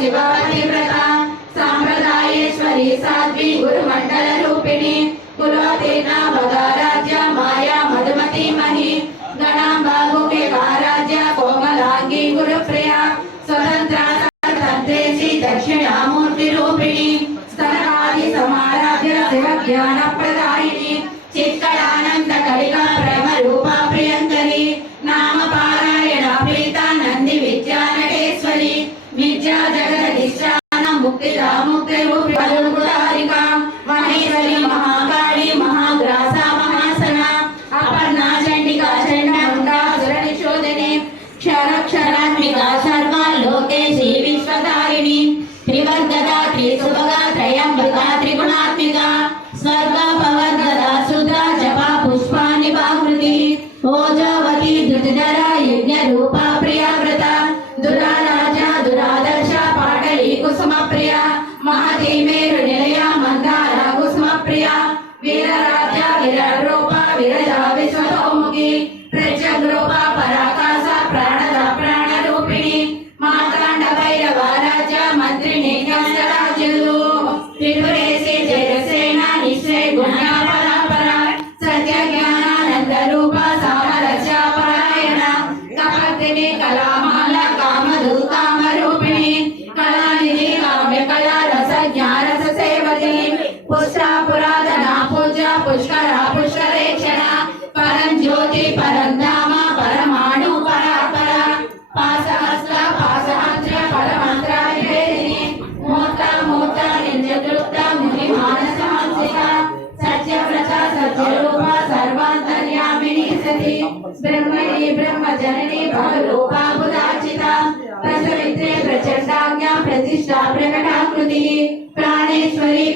शिवपतिव्रता सांप्रदायेश्वरी साध्वी गुरुमंडल रूपिणी कुलोतीर्णा भगाराज्य माया मधुमती मही गणांबा भूमिकाराज्य कोमलांगी गुरुप्रिया स्वतंत्रा तंत्रेशी दक्षिणामूर्ति रूपिणी स्तनादि समाराध्य शिवज्ञान प्रदायिनी चित्कलानंद कलिका प्रेम रूपा प्रियंकरी नाम पारायण प्रीता नंदी विद्या नटेश्वरी मिथ्या जगदीशान मुक्तिदा मुक्ति रूपिका महेश्वरी महाकाली महाग्रासा महासना अपर्णा चंडिका चंडमुंडा सुरनिशोधिनी क्षर क्षरात्मिका सर्वा लोकेशी विश्वधारिणी त्रिवर्गदा त्रिसुभगा त्रयंबका त्रिगुणात्मिका स्वर्ग पवर्गदा सुधा जपा पुष्पा निभाकृति ओजवती धृतिधरा यज्ञ रूपा प्रियाव्रता दुराराजा दुरादर्श पाटली कुसुम प्रिया महती मेरु निलया मंदारा कुसुम प्रिया वीरराजा विराट रूपा विरजा विश्वतोमुखी प्रजग रूपा पराकाश प्राणदा प्राण रूपिणी मातांड भैरव राजा मंत्रिणी राजुलु त्रिपुरेशी जयसेना निश्चय गुण्या परापरा सत्य ज्ञानानंद रूपा सामरस्या परायण कपर्दिनी कलामाला कामधू कामरूपिणी कलानिधि काव्य कला रस ज्ञान रस सेवती पुष्टा पुरातना पूजा पुष्करा पुष्करेक्षणा परम ज्योति परम धाम परमाणु परापरा पासहस्त्र पासहस्त्र परमंत्र निवेदिनी मूर्ता मूर्ता नित्यकृता मुनि मानस हंसिका सत्य व्रता सत्य रूपा सर्वांतर्यामिनी सती ब्रह्मणि ब्रह्मजननी भवरूपा बुधार्चिता प्रसवित्रे प्रचंडाज्ञा प्रतिष्ठा प्रकटाकृति प्राणेश्वरी